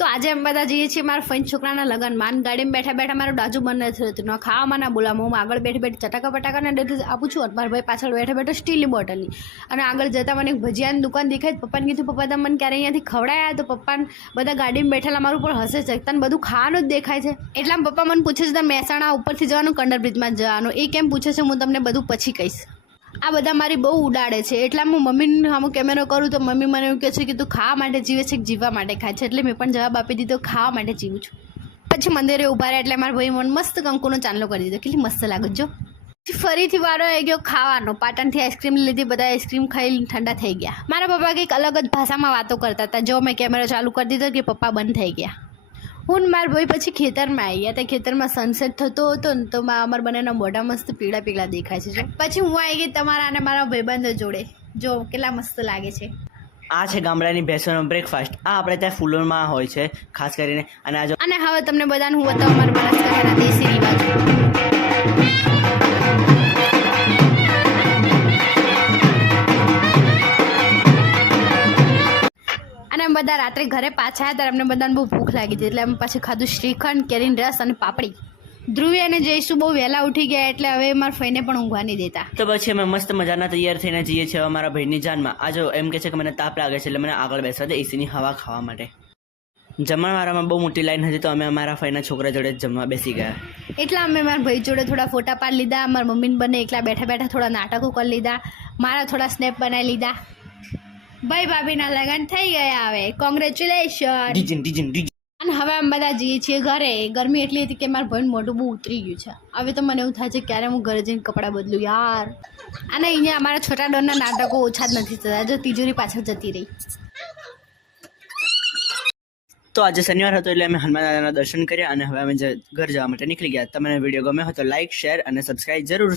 તો આજે અમે બધા જઈએ છીએ મારા ફઈન છોકરાના લગ્નમાં. ગાડીમાં બેઠા બેઠા મારું ડાજુ બંધ નથી થતું. ન ખાવામાં ના બોલામાં હું આગળ બેઠી બેઠી ચટાકા પટાકાને ડેલી આપું છું. મારા ભાઈ પાછળ બેઠા બેઠો સ્ટીલની બોટલની. અને આગળ જતાં મને એક ભજીયાની દુકાન દેખાય. પપ્પાને કીધું પપ્પા તમે મને ક્યારે અહીંયાથી ખવડાયા? તો પપ્પાને બધા ગાડીમાં બેઠેલા મારું પણ હસે છે. તને બધું ખાવાનું જ દેખાય છે. એટલા પપ્પા મને પૂછે છે તમે મહેસાણા ઉપરથી જવાનું કંડર બ્રિજમાં જવાનું. એ કેમ પૂછે છે હું તમને બધું પછી કહીશ. આ બધા મારી બહુ ઉડાડે છે. એટલા હું મમ્મીને સામે કેમેરો કરું તો મમ્મી મને એવું કહે છે કે તું ખાવા માટે જીવે છે કે જીવવા માટે ખાય છે. એટલે મેં પણ જવાબ આપી દીધો ખાવા માટે જીવું છું. પછી મંદિરે ઊભા રહ્યા એટલે મારા ભાઈ મને મસ્ત કંકુનો ચાંદલો કરી દીધો. કેટલી મસ્ત લાગે જો. ફરીથી વારો આવી ગયો ખાવાનો. પાટણથી આઈસ્ક્રીમ લીધી. બધા આઈસ્ક્રીમ ખાઈ ઠંડા થઈ ગયા. મારા પપ્પા કંઈક અલગ જ ભાષામાં વાતો કરતા હતા. જો મેં કેમેરો ચાલુ કરી દીધો કે પપ્પા બંધ થઈ ગયા. હું મારા ભાઈ પછી ખેતરમાં આવી ગયા. ત્યાં ખેતરમાં સનસેટ થતો હતો ને તો અમારા બંનેના મોઢા મસ્ત પીળા પીળા દેખાય છે. પછી હું આવી ગઈ તમારા અને મારા ભાઈબંધો જોડે. જો કેટલા મસ્ત લાગે છે. આ છે ગામડાની ભેંસોનો બ્રેકફાસ્ટ. આ આપણે ત્યાં ફૂલોમાં હોય છે ખાસ કરીને. અને આ જો અને હવે તમને બધાને હું બતાવું મારા બનાસકાંઠાના દેશી રિવાજો. અને અમે બધા રાત્રે ઘરે પાછા આવ્યા ત્યારે અમને બધાને બહુ ભૂખ લાગી હતી. એટલે અમે પાછું ખાધું શ્રીખંડ, કેરીનો રસ અને પાપડી. ધ્રુવી અને જઈશું બહુ વહેલા ઉઠી ગયા એટલે હવે મારા ફઈને પણ ઊંઘવા નહીં દેતા. તો પછી અમે મસ્ત મજાના તૈયાર થઈને જઈએ છીએ અમારા ભાઈની જાનમાં. આ જો એમ કહે છે કે મને તાપ લાગે છે એટલે મને આગળ બેસવા દે એસીની હવા ખાવા માટે. જમણવાળામાં બહુ મોટી લાઈન હતી તો અમે અમારા ફઈના છોકરા જોડે જમવા બેસી ગયા. એટલા અમે મારા ભાઈ જોડે થોડા ફોટા પાડી લીધા. મારા મમ્મીને બંને એકલા બેઠા બેઠા થોડા નાટકો કરી લીધા. મારા થોડા સ્નેપ બનાવી લીધા. ભાઈ ભાભીના લગ્ન થઈ ગયા. હવે કોંગ્રેચ્યુલેશન. અને હવે અમે બધા જઈએ છીએ ઘરે. ગરમી એટલી હતી કે મારા ભાઈનું મોઢું બહુ ઉતરી ગયું છે. હવે તો મને એવું થાય છે ક્યારે હું ઘરે જઈને કપડાં બદલું યાર. અને અહીંયા અમારા છોટા ડોનના નાટકો ઓછા જ નથી થતા. જો તિજોરી પાછળ જતી રહી. તો આજે શનિવાર હતો એટલે અમે હનુમાન દાદાના દર્શન કર્યા અને હવે અમે ઘર જવા માટે નીકળી ગયા. તમને વિડીયો ગમ્યો હોય તો લાઇક, શેર અને સબસ્ક્રાઇબ જરૂર